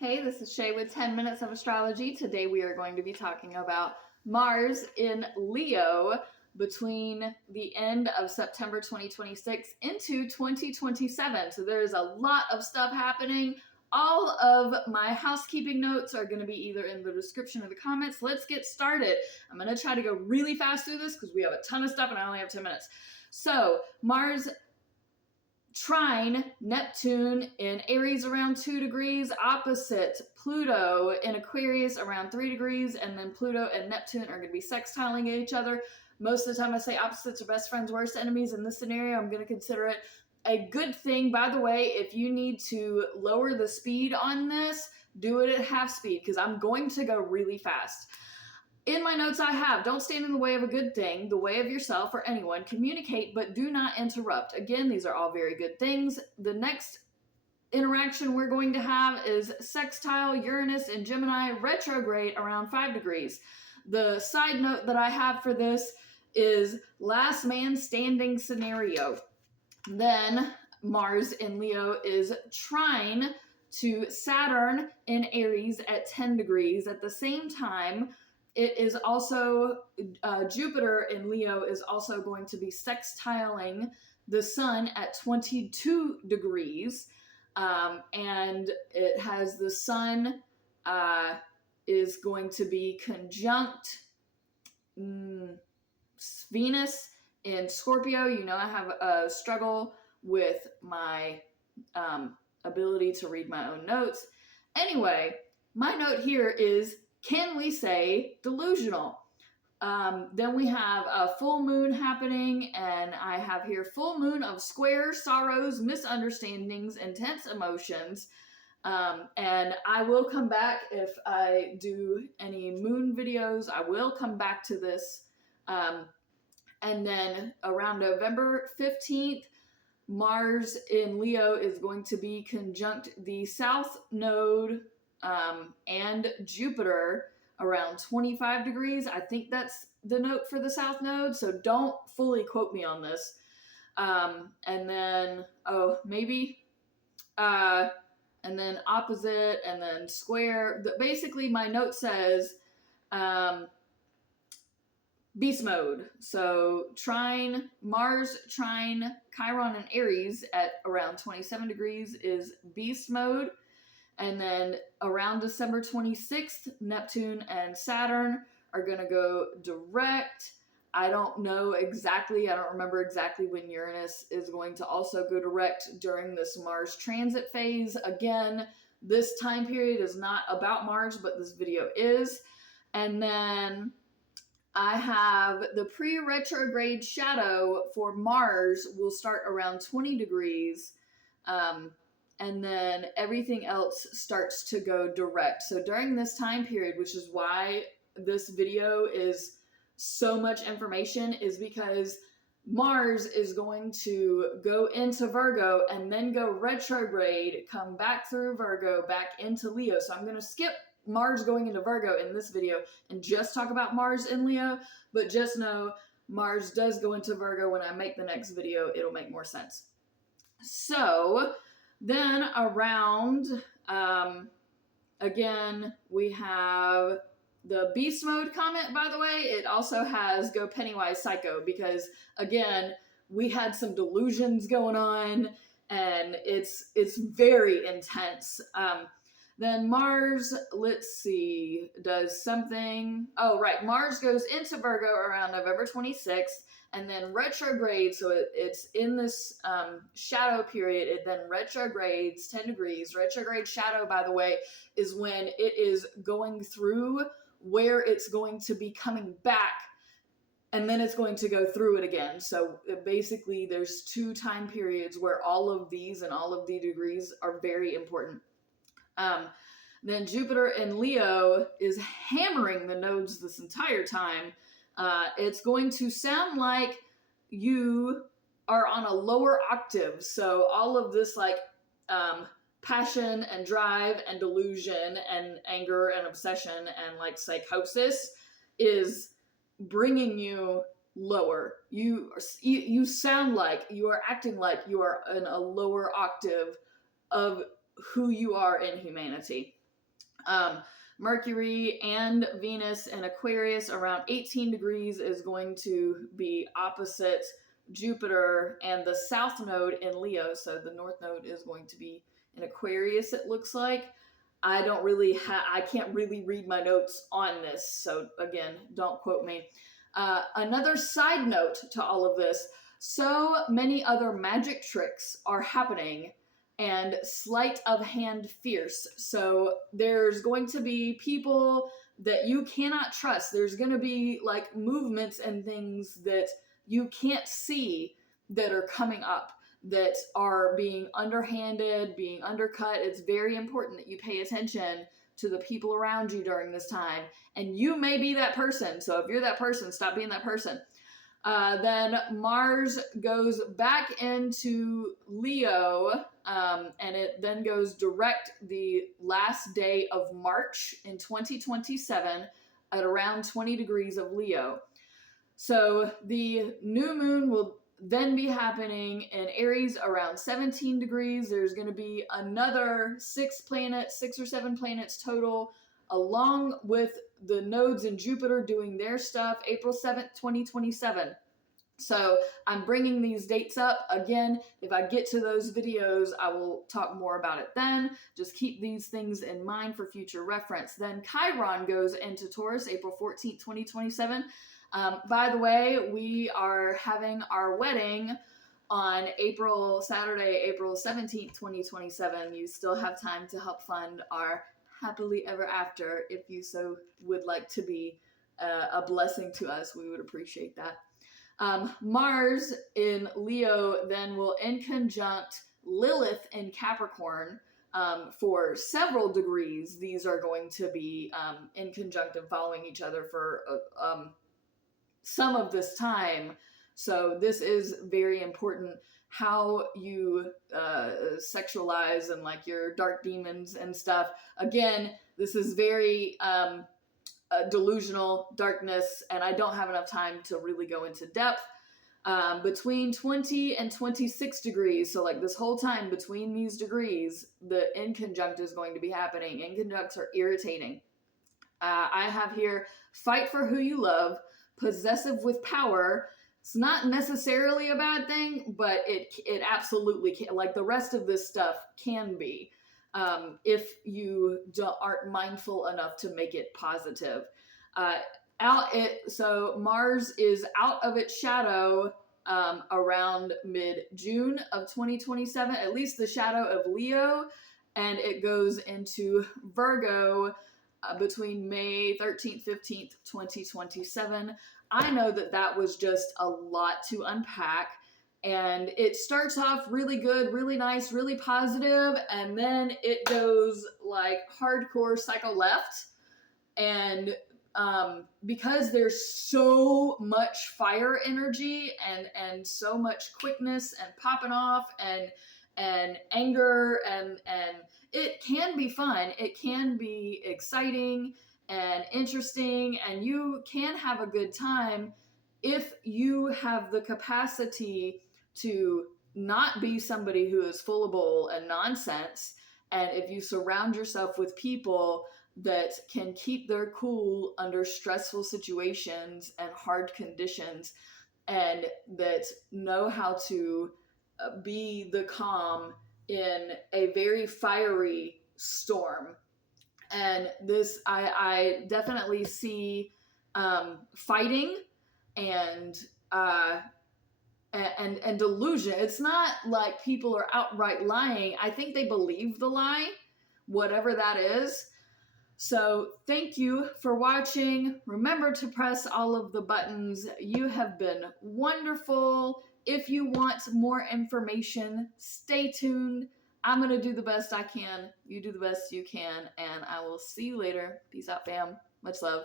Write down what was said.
Hey, this is Shay with 10 Minutes of Astrology. Today we are going to be talking about Mars in Leo between the end of September 2026 into 2027. So there's a lot of stuff happening. All of my housekeeping notes are going to be either in the description or the comments. Let's get started. I'm going to try to go really fast through this because we have a ton of stuff and I only have 10 minutes. So Mars trine Neptune in Aries around 2 degrees, opposite Pluto in Aquarius around 3 degrees, and then Pluto and Neptune are going to be sextiling each other. Most of the time I say opposites are best friends, worst enemies. In this scenario, I'm going to consider it a good thing. By the way, if you need to lower the speed on this, do it at half speed because I'm going to go really fast. In my notes I have, don't stand in the way of a good thing, the way of yourself or anyone. Communicate, but do not interrupt. Again, these are all very good things. The next interaction we're going to have is sextile Uranus in Gemini retrograde around 5 degrees. The side note that I have for this is last man standing scenario. Then Mars in Leo is trine to Saturn in Aries at 10 degrees. At the same time, it is also, Jupiter in Leo is also going to be sextiling the sun at 22 degrees. And it has the sun is going to be conjunct Venus in Scorpio. You know, I have a struggle with my ability to read my own notes. Anyway, my note here is, can we say delusional? Then we have a full moon happening, and I have here full moon of squares, sorrows, misunderstandings, intense emotions. And I will come back if I do any moon videos. I will come back to this. And then around November 15th, Mars in Leo is going to be conjunct the South Node and Jupiter around 25 degrees. I think that's the note for the South Node, so don't fully quote me on this. And then, and then opposite, and then square. Basically, my note says beast mode. So Mars trine Chiron and Aries at around 27 degrees is beast mode. And then around December 26th, Neptune and Saturn are going to go direct. I don't remember exactly when Uranus is going to also go direct during this Mars transit phase. Again, this time period is not about Mars, but this video is. And then I have the pre-retrograde shadow for Mars will start around 20 degrees. And then everything else starts to go direct. So during this time period, which is why this video is so much information, is because Mars is going to go into Virgo and then go retrograde, come back through Virgo, back into Leo. So I'm going to skip Mars going into Virgo in this video and just talk about Mars in Leo, but just know Mars does go into Virgo. When I make the next video, it'll make more sense. So then around, again, we have the beast mode comment, by the way. It also has go Pennywise Psycho because, again, we had some delusions going on and it's very intense. Then Mars, let's see, does something. Oh, right. Mars goes into Virgo around November 26th. And then retrograde, so it's in this shadow period. It then retrogrades 10 degrees. Retrograde shadow, by the way, is when it is going through where it's going to be coming back, and then it's going to go through it again. So basically, there's 2 time periods where all of these and all of the degrees are very important. Then Jupiter in Leo is hammering the nodes this entire time. It's going to sound like you are on a lower octave. So all of this passion and drive and delusion and anger and obsession and psychosis is bringing you lower. You sound like you are acting like you are in a lower octave of who you are in humanity. Mercury and Venus in Aquarius around 18 degrees is going to be opposite Jupiter and the south node in Leo. So the north node is going to be in Aquarius, it looks like. I don't really I can't really read my notes on this. So again, don't quote me. Another side note to all of this, so many other magic tricks are happening and sleight of hand fierce. So there's going to be people that you cannot trust. There's going to be like movements and things that you can't see that are coming up, that are being underhanded, being undercut. It's very important that you pay attention to the people around you during this time. And you may be that person. So if you're that person, stop being that person. Then Mars goes back into Leo, and it then goes direct the last day of March in 2027 at around 20 degrees of Leo. So the new moon will then be happening in Aries around 17 degrees. There's going to be another 6 or 7 planets total, along with the nodes in Jupiter doing their stuff, April 7th, 2027. So I'm bringing these dates up. Again, if I get to those videos, I will talk more about it then. Just keep these things in mind for future reference. Then Chiron goes into Taurus, April 14th, 2027. By the way, we are having our wedding on Saturday, April 17th, 2027. You still have time to help fund our happily ever after. If you so would like to be a blessing to us, we would appreciate that. Mars in Leo then will in conjunct Lilith in Capricorn for several degrees. These are going to be in conjunct and following each other for some of this time. So this is very important, how you sexualize and like your dark demons and stuff. Again, this is very delusional darkness, and I don't have enough time to really go into depth. Between 20 and 26 degrees, so like this whole time between these degrees, the inconjunct is going to be happening. Inconjuncts are irritating. I have here fight for who you love, possessive with power. It's not necessarily a bad thing, but it absolutely can, like the rest of this stuff can be. If you aren't mindful enough to make it positive. So Mars is out of its shadow around mid-June of 2027, at least the shadow of Leo, and it goes into Virgo between May 13th, 15th, 2027. I know that was just a lot to unpack. And it starts off really good, really nice, really positive, and then it goes like hardcore psycho left. And because there's so much fire energy and so much quickness and popping off and anger and it can be fun, it can be exciting and interesting, and you can have a good time if you have the capacity to not be somebody who is full of bull and nonsense, and if you surround yourself with people that can keep their cool under stressful situations and hard conditions, and that know how to be the calm in a very fiery storm. And this, I definitely see fighting and delusion. It's not like people are outright lying. I think they believe the lie, whatever that is. So thank you for watching. Remember to press all of the buttons. You have been wonderful. If you want more information, stay tuned. I'm going to do the best I can. You do the best you can. And I will see you later. Peace out, fam. Much love.